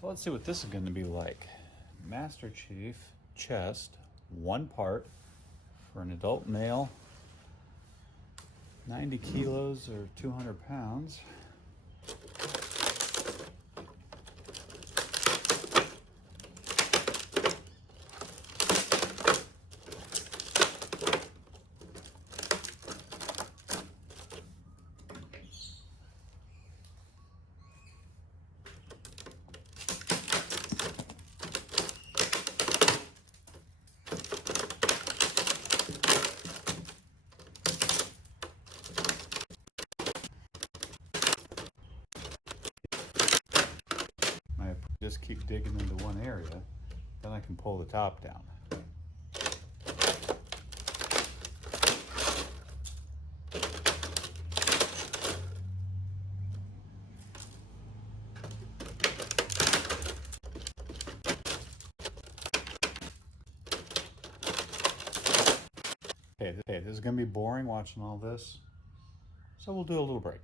So let's see what this is going to be like. Master Chief chest, 1 part for an adult male, 90 kilos or 200 pounds. I just keep digging into one area, then I can pull the top down. Okay, this is going to be boring watching all this, so we'll do a little break.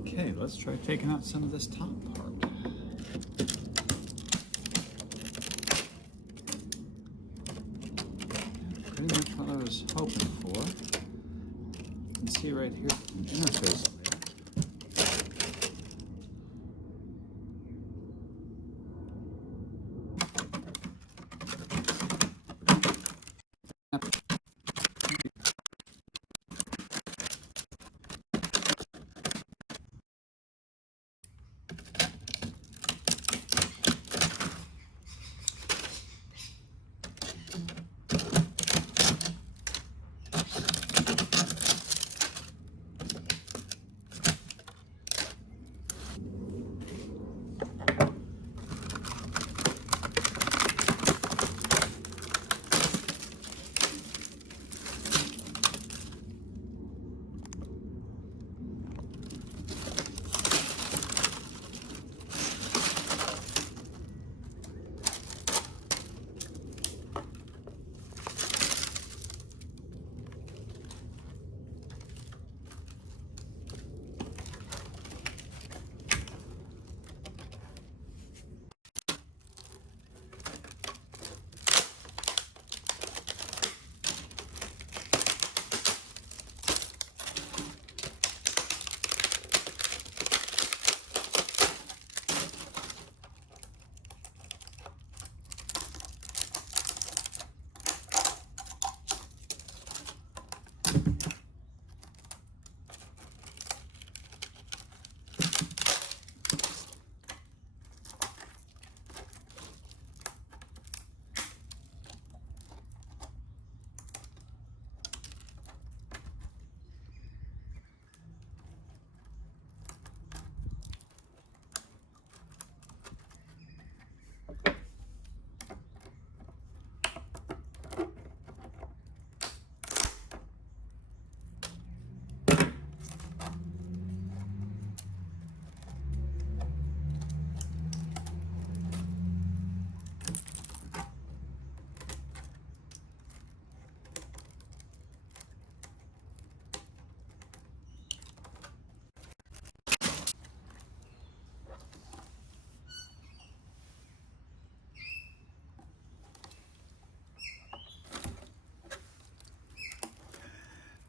Okay, let's try taking out some of this top part. Pretty much what I was hoping for. You can see right here an interface layer.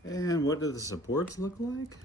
And what do the supports look like?